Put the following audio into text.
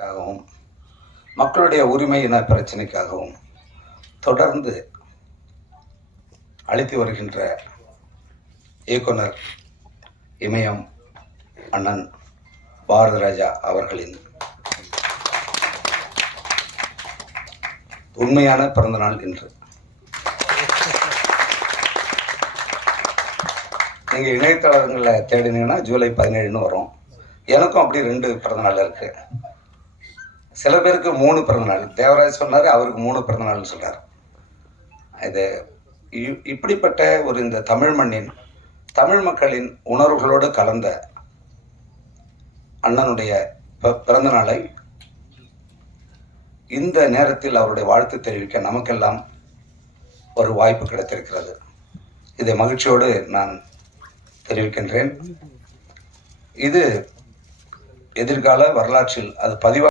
ாகவும் மக்களுடைய உரிமை இன பிரச்சனைக்காகவும் தொடர்ந்து அளித்து வருகின்ற இயக்குனர் இமயம் அண்ணன் பாரத ராஜா அவர்களின் உண்மையான பிறந்தநாள் இன்று. நீங்கள் இணையதளங்களில் தேடினீங்கன்னா ஜூலை 17 வரும். எனக்கும் அப்படி 2 பிறந்தநாள் இருக்கு. சில பேருக்கு 3 பிறந்தநாள். தேவராஜ் சொன்னார், அவருக்கு 3 பிறந்தநாள்னு சொல்றார். இது இப்படிப்பட்ட ஒரு இந்த தமிழ் மண்ணின் தமிழ் மக்களின் உணர்வுகளோடு கலந்த அண்ணனுடைய பிறந்த நாளை இந்த நேரத்தில் அவருடைய வாழ்த்து தெரிவிக்க நமக்கெல்லாம் ஒரு வாய்ப்பு கிடைத்திருக்கிறது. இதை மகிழ்ச்சியோடு நான் தெரிவிக்கின்றேன். இது எதிர்கால வரலாற்றில் அது பதிவாக